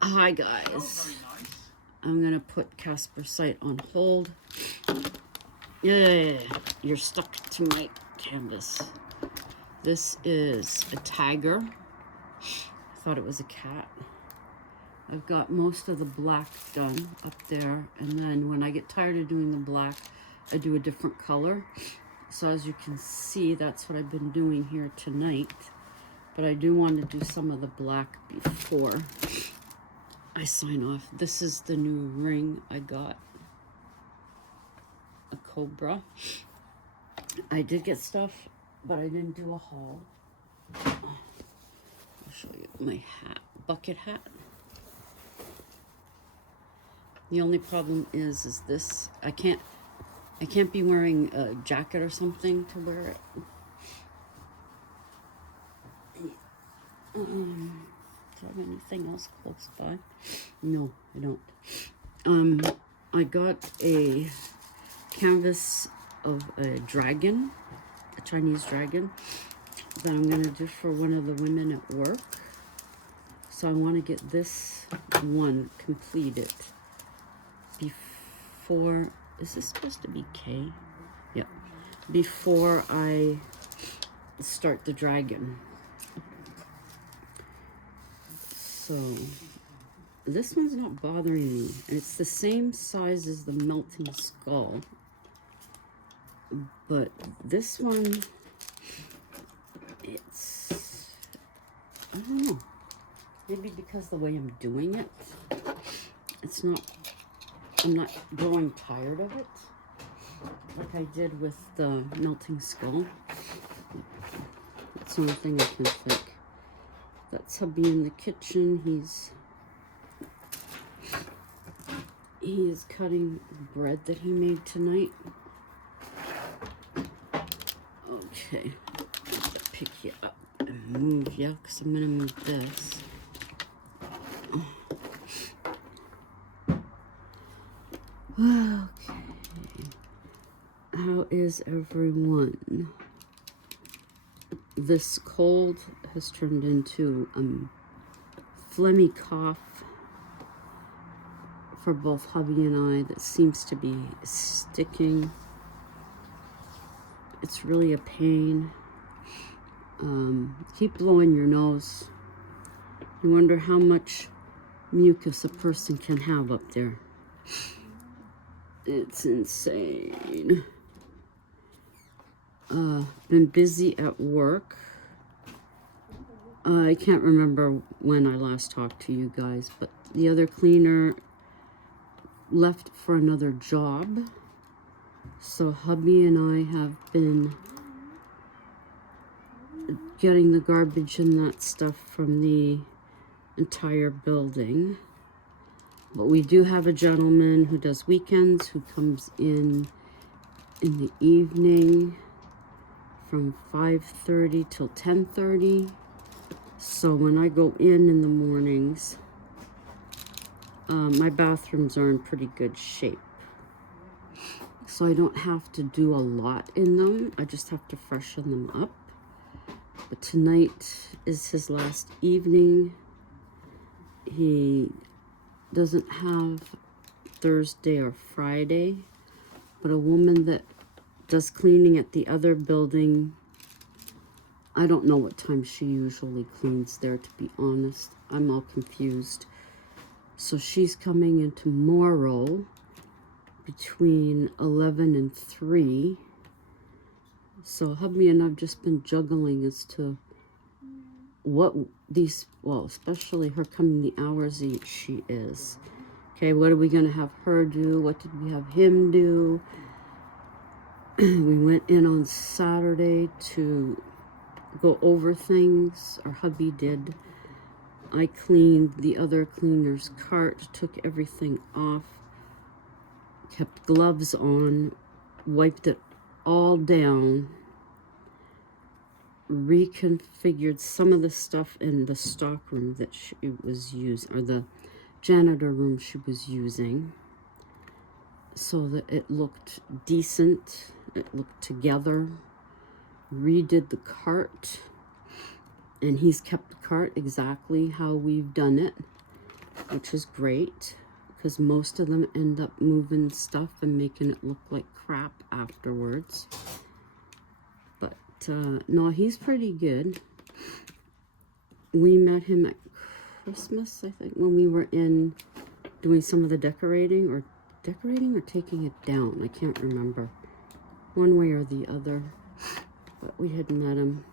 Hi guys, I'm gonna put Casper site on hold. Yeah, you're stuck to my canvas. This is a tiger. I thought it was a cat. I've got most of the black done up there, and then when I get tired of doing the black, I do a different color. So as you can see, that's what I've been doing here tonight. But I do want to do some of the black before I sign off. This is the new ring I got. A cobra. I did get stuff, but I didn't do a haul. I'll show you my hat, bucket hat. The only problem is this. I can't be wearing a jacket or something to wear it. Do I have anything else close by? No, I don't. I got a canvas of a dragon, a Chinese dragon, that I'm gonna do for one of the women at work. So I want to get this one completed before. Is this supposed to be K? Yep. Before I start the dragon. So this one's not bothering me. It's the same size as the melting skull. But this one, it's, I don't know. Maybe because the way I'm doing it, it's not, I'm not growing tired of it. Like I did with the melting skull. That's the only thing I can think. That's hubby in the kitchen. He is cutting bread that he made tonight. Okay, pick you up and move you, because I'm gonna move this. Okay, how is everyone? This cold has turned into a phlegmy cough for both hubby and I that seems to be sticking. It's really a pain. Keep blowing your nose. You wonder how much mucus a person can have up there. It's insane. Been busy at work. I can't remember when I last talked to you guys, but the other cleaner left for another job. So hubby and I have been getting the garbage and that stuff from the entire building. But we do have a gentleman who does weekends, who comes in the evening from 5:30 till 10:30. So when I go in the mornings, my bathrooms are in pretty good shape. So I don't have to do a lot in them. I just have to freshen them up. But tonight is his last evening. He doesn't have Thursday or Friday, but a woman that does cleaning at the other building, I don't know what time she usually cleans there, to be honest. I'm all confused. So she's coming in tomorrow between 11 and 3. So hubby and I've just been juggling as to what these, well, especially her coming the hours she is. Okay, what are we going to have her do? What did we have him do? We went in on Saturday to go over things, or hubby did. I cleaned the other cleaner's cart, took everything off, kept gloves on, wiped it all down, reconfigured some of the stuff in the stock room that she was using, or the janitor room she was using, so that it looked decent, it looked together. Redid the cart, and he's kept the cart exactly how we've done it. which is great because most of them end up moving stuff and making it look like crap afterwards. But no, he's pretty good. We met him at Christmas, I think, when we were in doing some of the decorating or taking it down. I can't remember. One way or the other. But we had met him.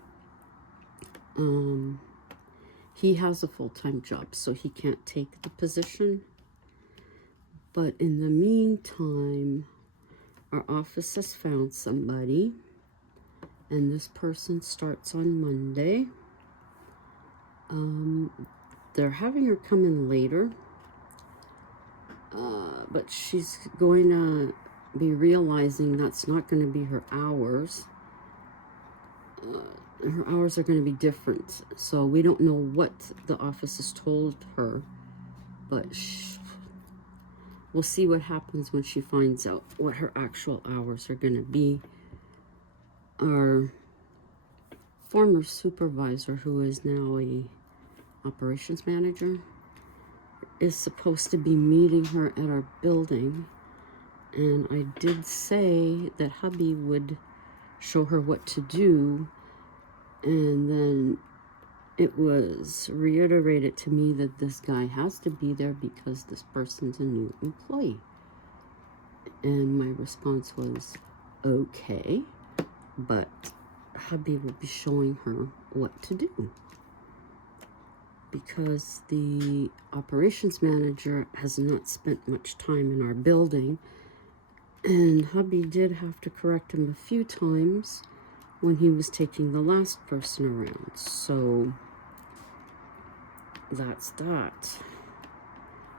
He has a full-time job, so he can't take the position. But in the meantime, our office has found somebody, and this person starts on Monday. They're having her come in later, but she's going to be realizing that's not going to be her hours. Her hours are going to be different, so we don't know what the office has told her, but we'll see what happens when she finds out what her actual hours are going to be. Our former supervisor, who is now a operations manager, is supposed to be meeting her at our building, and I did say that hubby would show her what to do, and then it was reiterated to me that this guy has to be there because this person's a new employee. And my response was, okay, but hubby will be showing her what to do, because the operations manager has not spent much time in our building, and hubby did have to correct him a few times when he was taking the last person around. So that's that.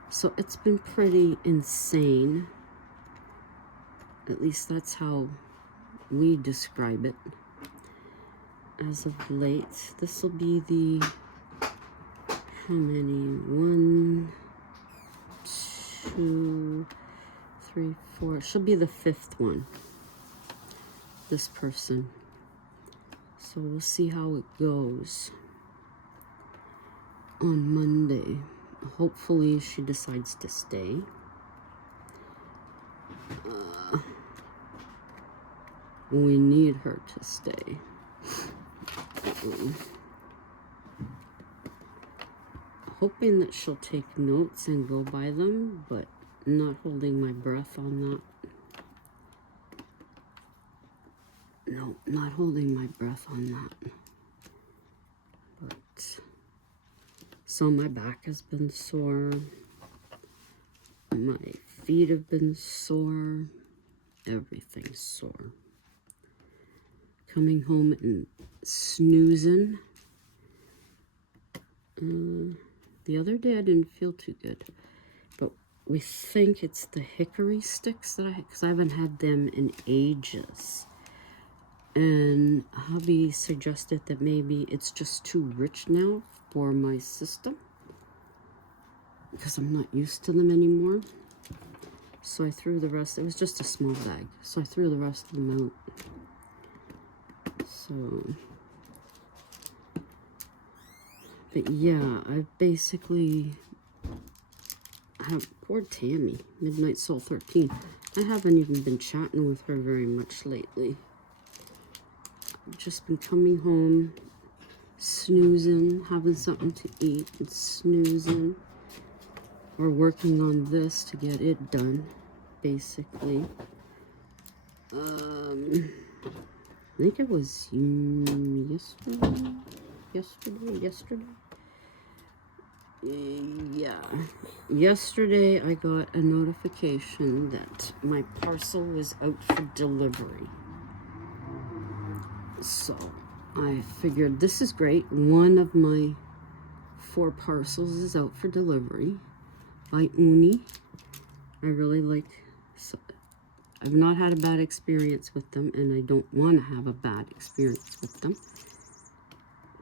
So it's been pretty insane. At least that's how we describe it as of late. This will be the, how many? 1, 2, 3, 4. She'll be the 5th one, this person. So we'll see how it goes on Monday. Hopefully she decides to stay. We need her to stay. Hoping that she'll take notes and go by them, but not holding my breath on that. No, not holding my breath on that. But so my back has been sore. My feet have been sore. Everything's sore. Coming home and snoozing. The other day I didn't feel too good, but we think it's the hickory sticks that because I haven't had them in ages. And hubby suggested that maybe it's just too rich now for my system, because I'm not used to them anymore. So I threw the rest. It was just a small bag, so I threw the rest of them out. So, but yeah, I've basically have poor Tammy, Midnight Soul 13. I haven't even been chatting with her very much lately. I've just been coming home, snoozing, having something to eat, and snoozing. We're working on this to get it done, basically. I think it was yesterday. Yeah. Yesterday I got a notification that my parcel was out for delivery. So I figured this is great. One of my 4 parcels is out for delivery by Uni. I really like, I've not had a bad experience with them, and I don't want to have a bad experience with them.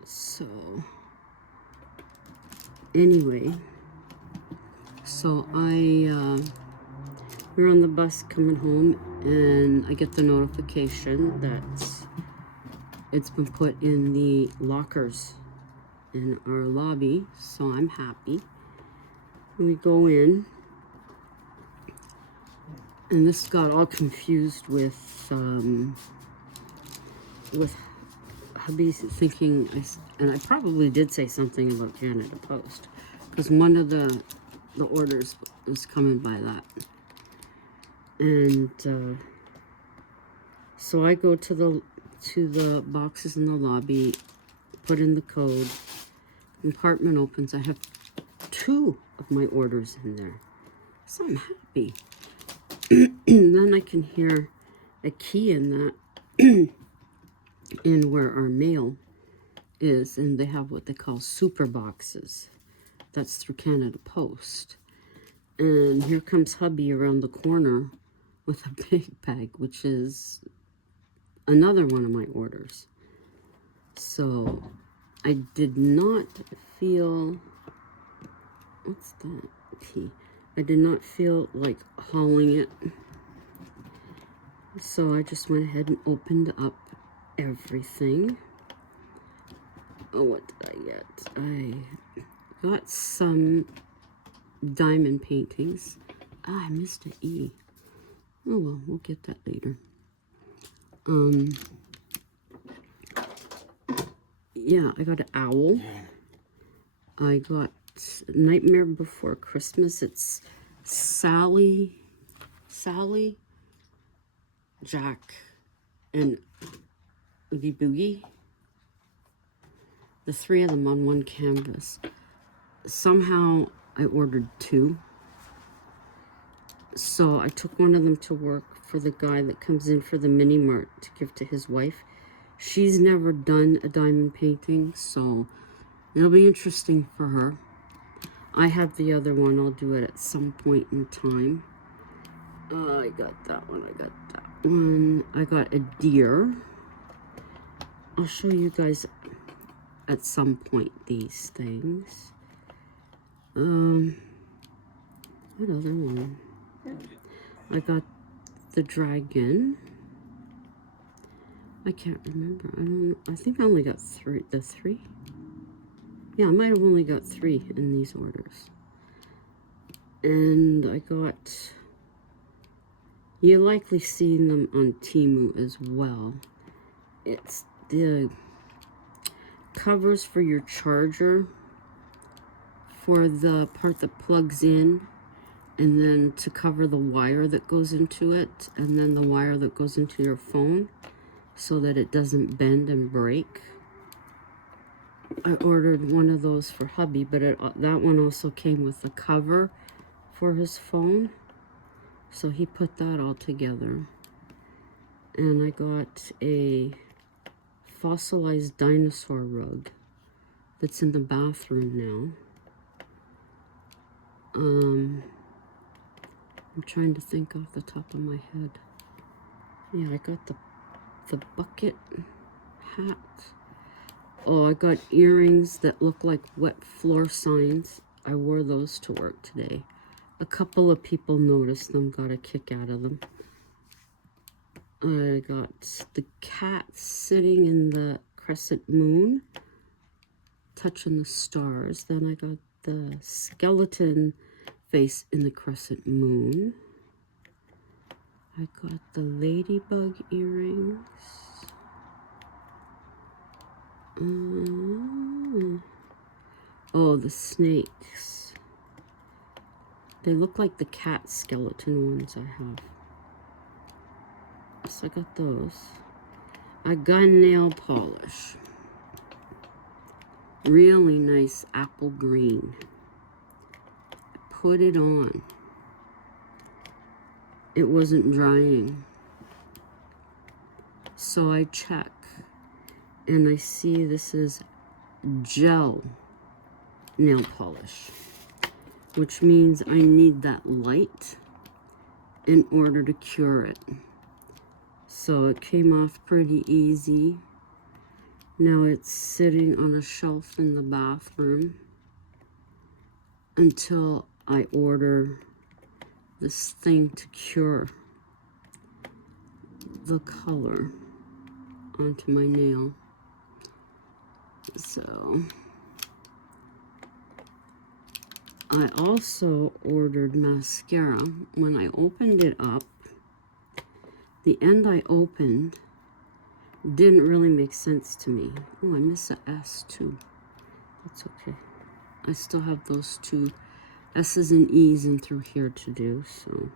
So anyway, so we're on the bus coming home, and I get the notification that it's been put in the lockers in our lobby, so I'm happy. We go in, and this got all confused with hubby's thinking, and I probably did say something about Canada Post, because one of the orders is coming by that. And so I go to the boxes in the lobby, put in the code, compartment opens. I have 2 of my orders in there, so I'm happy. And then I can hear a key in that in where our mail is, and they have what they call super boxes. That's through Canada Post. And here comes hubby around the corner with a big bag, which is another one of my orders. So I did not feel, what's that key? I did not feel like hauling it. So I just went ahead and opened up everything. Oh, what did I get? I got some diamond paintings. I missed an E. Oh well, we'll get that later. Yeah, I got an owl. I got Nightmare Before Christmas. It's Sally, Jack, and Oogie Boogie. The 3 of them on one canvas. Somehow I ordered 2. So I took one of them to work for the guy that comes in for the mini mart to give to his wife. She's never done a diamond painting, so it'll be interesting for her. I have the other one. I'll do it at some point in time. I got that one. I got that one. I got a deer. I'll show you guys at some point these things. What other one? I got the dragon. I can't remember. I don't know. I think I only got 3. The 3? Yeah, I might have only got 3 in these orders. And I got, you likely seen them on Temu as well. It's the covers for your charger for the part that plugs in, and then to cover the wire that goes into it, and then the wire that goes into your phone so that it doesn't bend and break. I ordered one of those for hubby, but that one also came with the cover for his phone. So he put that all together. And I got a fossilized dinosaur rug that's in the bathroom now. I'm trying to think off the top of my head. Yeah, I got the bucket hat. Oh, I got earrings that look like wet floor signs. I wore those to work today. A couple of people noticed them, got a kick out of them. I got the cat sitting in the crescent moon, touching the stars. Then I got the skeleton face in the crescent moon. I got the ladybug earrings. Oh, the snakes. They look like the cat skeleton ones I have. So I got those. I got nail polish. Really nice apple green. I put it on. It wasn't drying. So I check, and I see this is gel nail polish, which means I need that light in order to cure it. So it came off pretty easy. Now it's sitting on a shelf in the bathroom until I order this thing to cure the color onto my nail. So I also ordered mascara. When I opened it up, the end I opened didn't really make sense to me. Oh, I miss a S too. That's okay. I still have those two S's and E's in through here to do, so.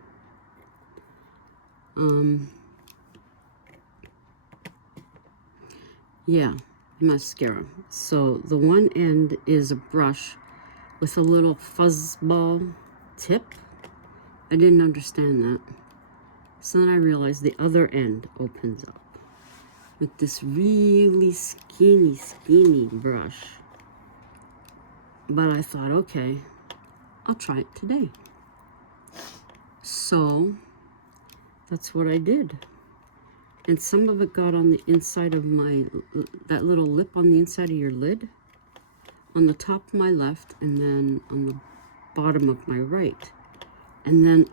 Yeah, mascara. So the one end is a brush with a little fuzzball tip. I didn't understand that. So then I realized the other end opens up with this really skinny brush. But I thought, okay, I'll try it today. So that's what I did. And some of it got on the inside of that little lip on the inside of your lid, on the top of my left, and then on the bottom of my right. And then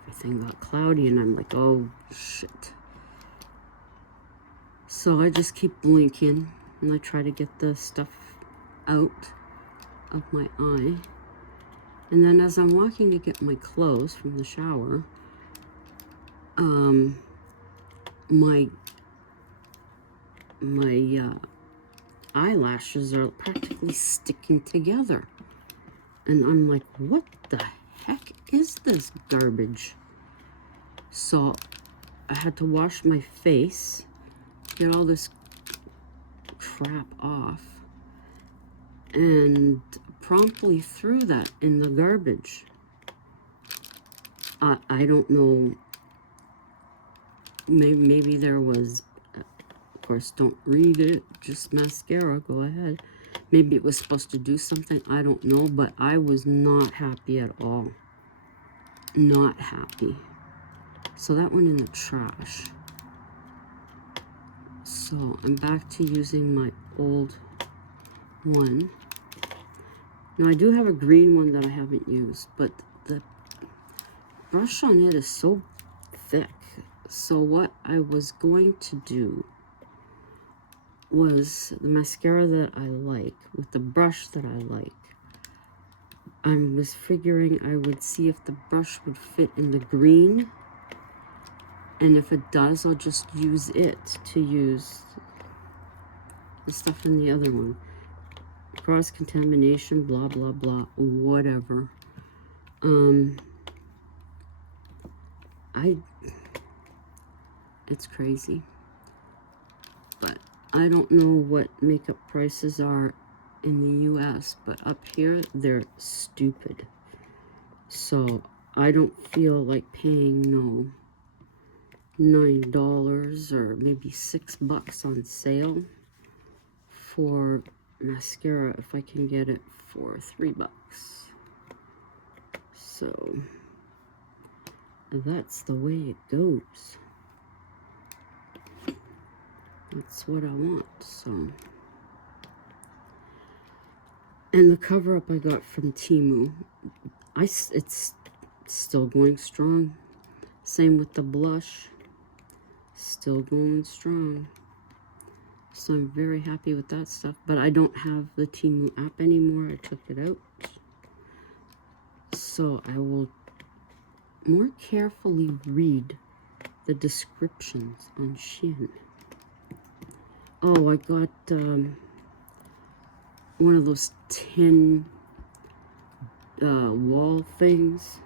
everything got cloudy, and I'm like, oh, shit. So I just keep blinking, and I try to get the stuff out of my eye. And then as I'm walking to get my clothes from the shower, my eyelashes are practically sticking together. And I'm like, what the heck is this garbage? So I had to wash my face, get all this crap off, and promptly threw that in the garbage. I don't know. Maybe there was, of course, don't read it, just mascara, go ahead. Maybe it was supposed to do something, I don't know, but I was not happy at all. Not happy. So that went in the trash. So I'm back to using my old one. Now I do have a green one that I haven't used, but the brush on it is so thick. So what I was going to do was the mascara that I like with the brush that I like. I was figuring I would see if the brush would fit in the green, and if it does, I'll just use it to use the stuff in the other one. Cross-contamination, blah, blah, blah, whatever. It's crazy. But I don't know what makeup prices are in the US, but up here, they're stupid. So I don't feel like paying, no, $9 or maybe $6 on sale for mascara if I can get it for $3. So that's the way it goes. That's what I want, so. And the cover up I got from Temu, it's still going strong. Same with the blush, still going strong. So I'm very happy with that stuff, but I don't have the Temu app anymore. I took it out. So I will more carefully read the descriptions on Shein. Oh, I got one of those tin wall things,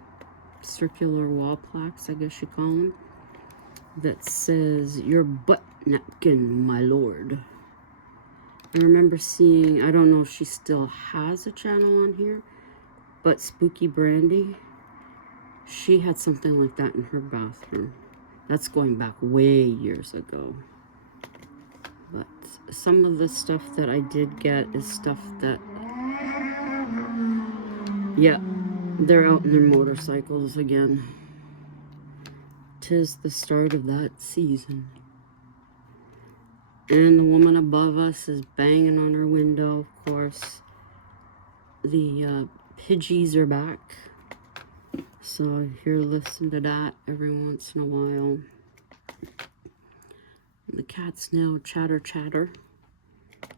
circular wall plaques, I guess you call them, that says, "Your butt napkin, my lord." I remember seeing, I don't know if she still has a channel on here, but Spooky Brandy, she had something like that in her bathroom. That's going back way years ago. But some of the stuff that I did get is stuff that, yeah, they're out in their motorcycles again. 'Tis the start of that season. And the woman above us is banging on her window, of course. The Pidgeys are back. So I hear, listen to that every once in a while. The cats now chatter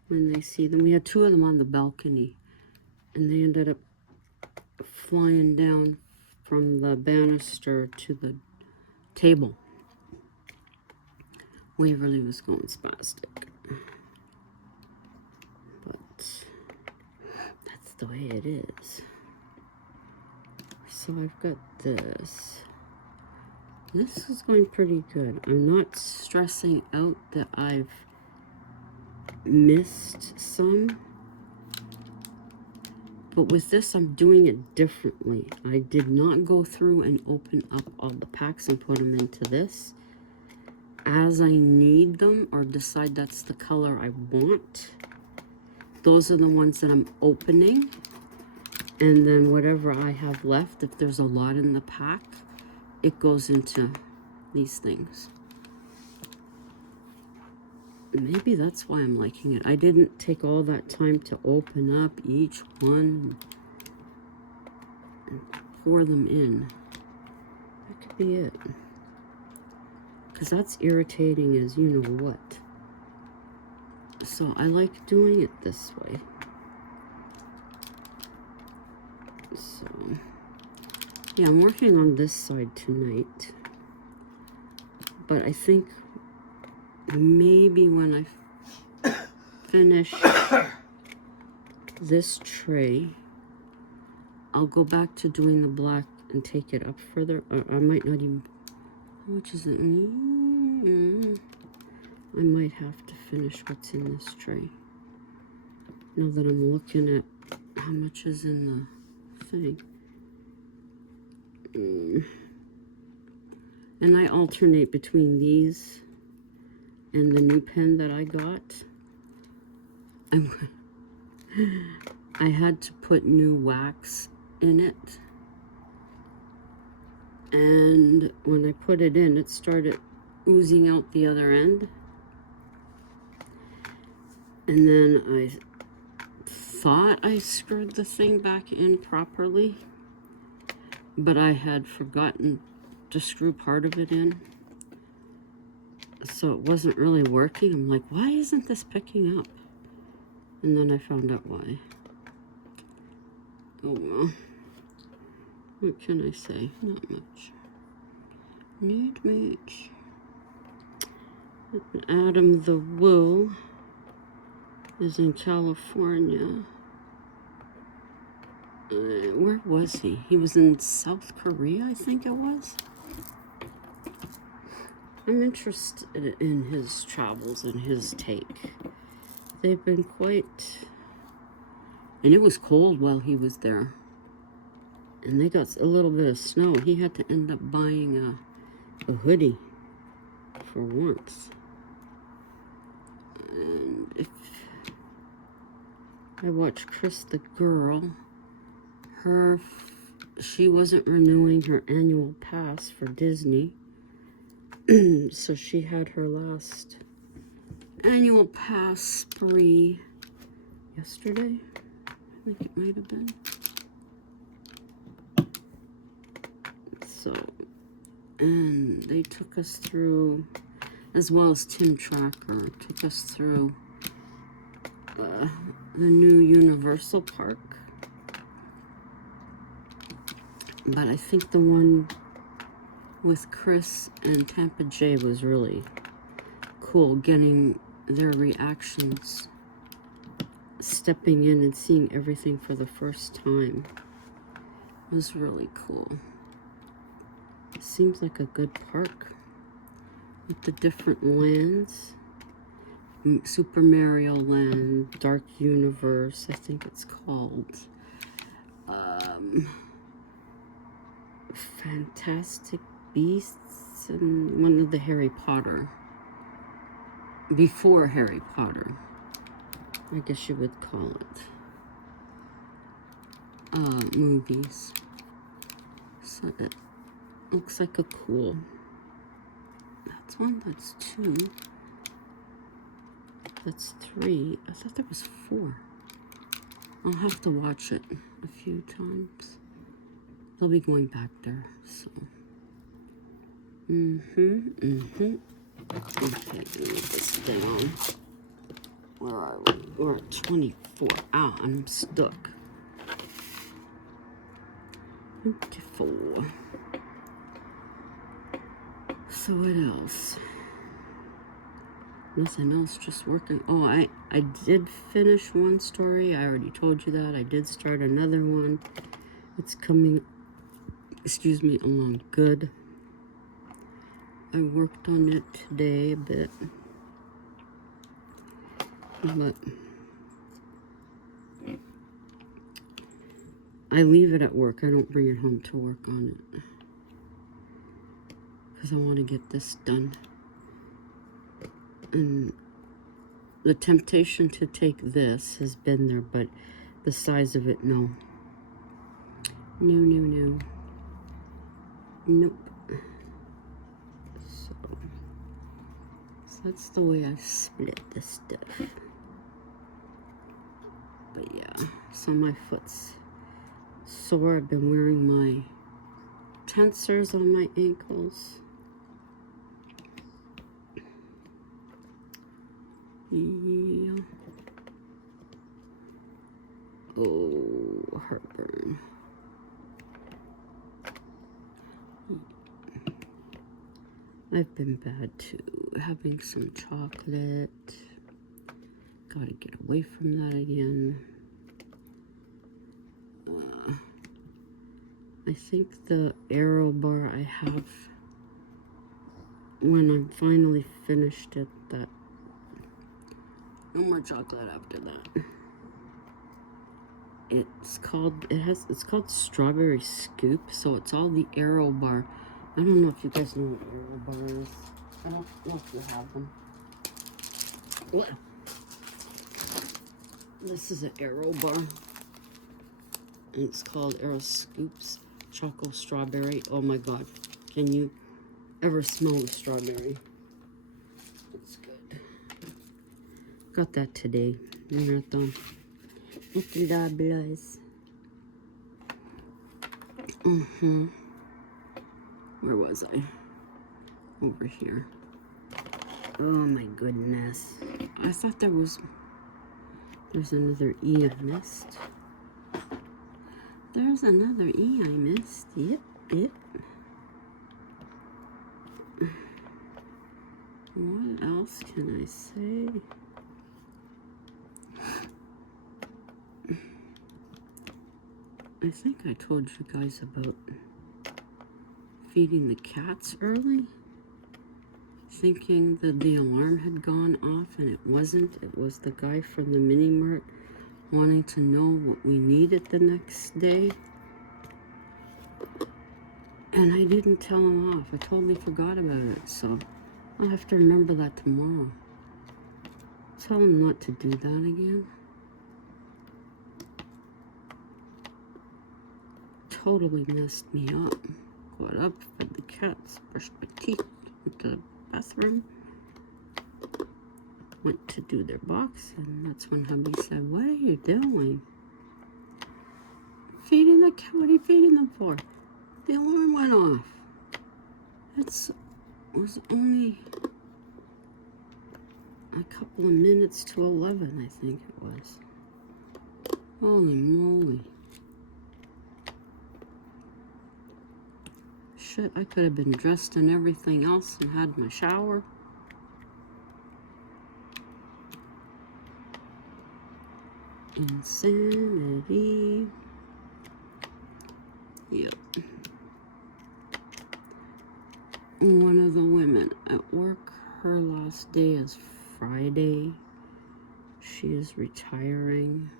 when they see them. We had two of them on the balcony, and they ended up flying down from the banister to the table. Waverly was going spastic. But that's the way it is. So I've got this. This is going pretty good. I'm not stressing out that I've missed some. But with this, I'm doing it differently. I did not go through and open up all the packs and put them into this. As I need them or decide that's the color I want, those are the ones that I'm opening. And then whatever I have left, if there's a lot in the pack, it goes into these things. Maybe that's why I'm liking it. I didn't take all that time to open up each one and pour them in. That could be it. Because that's irritating as you know what. So I like doing it this way. So, yeah, I'm working on this side tonight. But I think maybe when I finish this tray, I'll go back to doing the black and take it up further. I might not even... How much is it? I might have to finish what's in this tray. Now that I'm looking at how much is in the thing. And I alternate between these and the new pen that I got. I had to put new wax in it. And when I put it in, it started oozing out the other end. And then I thought I screwed the thing back in properly, but I had forgotten to screw part of it in. So it wasn't really working. I'm like, why isn't this picking up? And then I found out why. Oh well. What can I say? Not much. Not much. Adam the Woo is in California. Where was he? He was in South Korea, I think it was. I'm interested in his travels and his take. They've been quite... And it was cold while he was there. And they got a little bit of snow. He had to end up buying a hoodie for once. And if I watch Chris the girl, she wasn't renewing her annual pass for Disney. So she had her last annual pass spree yesterday. I think it might have been. So, and they took us through, as well as Tim Tracker, took us through the new Universal Park. But I think the one with Chris and Tampa J was really cool, getting their reactions, stepping in and seeing everything for the first time. It was really cool. It seems like a good park with the different lands. Super Mario Land, Dark Universe, I think it's called. Fantastic Beasts, and one of the Harry Potter. Before Harry Potter, I guess you would call it. Movies. So it looks like a cool. That's one, that's two. That's three. I thought there was four. I'll have to watch it a few times. They'll be going back there, so. Okay, let me get this down. Where are we? We're at 24. Ah, I'm stuck. 24. So what else? Nothing else, just working. Oh, I did finish one story. I already told you that. I did start another one. It's coming, excuse me, along good. I worked on it today a bit. But I leave it at work. I don't bring it home to work on it. Because I want to get this done. And the temptation to take this has been there, but the size of it, no. No. Nope. So that's the way I split this stuff. But yeah, so my foot's sore. I've been wearing my tensors on my ankles. Yeah. Oh, heartburn. I've been bad too. Having some chocolate. Gotta get away from that again. I think the arrow bar I have, when I'm finally finished it, that no more chocolate after that. It's called Strawberry Scoop, so it's all the arrow bar. I don't know if you guys know what arrow bar is. I don't know if you have them. What? This is an arrow bar. And it's called Arrow Scoops Choco Strawberry. Oh my god. Can you ever smell the strawberry? It's good. Got that today. Marathon. Where was I? Over here. Oh my goodness. I thought there's another E I missed. There's another E I missed. Yep. What else can I say? I think I told you guys about feeding the cats early, thinking that the alarm had gone off, and it wasn't. It was the guy from the mini mart wanting to know what we needed the next day. And I didn't tell him off. I totally forgot about it, so I'll have to remember that tomorrow. Tell him not to do that again. Totally messed me up. Got up, fed the cats, brushed my teeth, went to the bathroom, went to do their box, and that's when hubby said, "What are you doing? Feeding the cat? What are you feeding them for?" The alarm went off. It was only a couple of minutes to 11, I think it was. Holy moly. Shit, I could have been dressed and everything else and had my shower. Insanity. Yep. One of the women at work, her last day is Friday. She is retiring.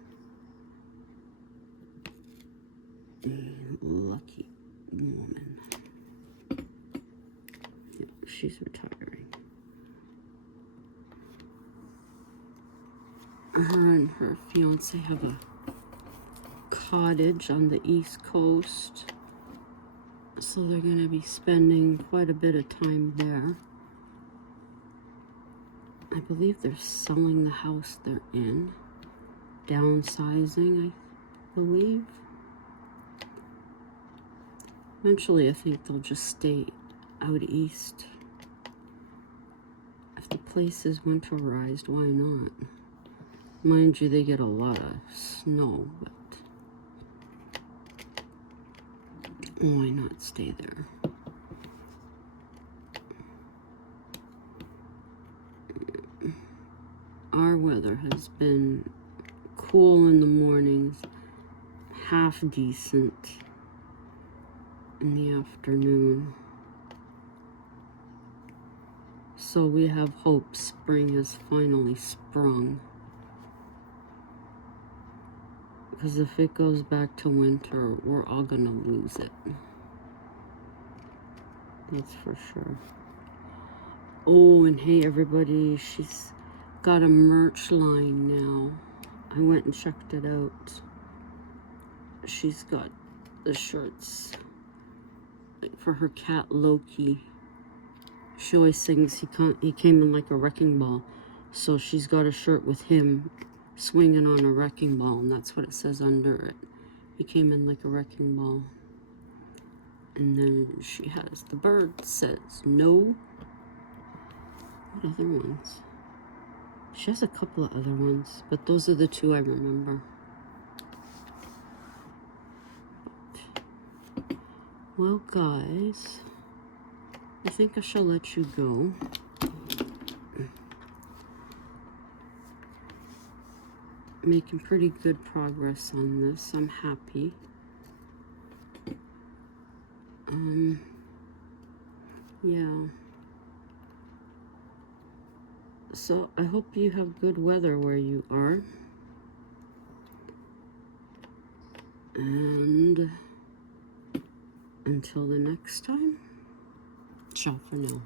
Lucky woman. Yep, she's retiring. Her and her fiance have a cottage on the East Coast, so they're going to be spending quite a bit of time there. I believe they're selling the house they're in, downsizing, I believe. Eventually, I think they'll just stay out east. If the place is winterized, why not? Mind you, they get a lot of snow, but Why not stay there? Our weather has been cool in the mornings, half decent in the afternoon. So we have hope spring has finally sprung. Because if it goes back to winter, we're all gonna lose it. That's for sure. Oh, and hey everybody, she's got a merch line now. I went and checked it out. She's got the shirts like for her cat Loki. She always sings he came in like a wrecking ball. So she's got a shirt with him swinging on a wrecking ball, and that's what it says under it. He came in like a wrecking ball. And then she has the bird says no. What other ones? She has a couple of other ones, but those are the two I remember. Well, guys, I think I shall let you go. Making pretty good progress on this. I'm happy. Yeah. So I hope you have good weather where you are. And until the next time, ciao for now.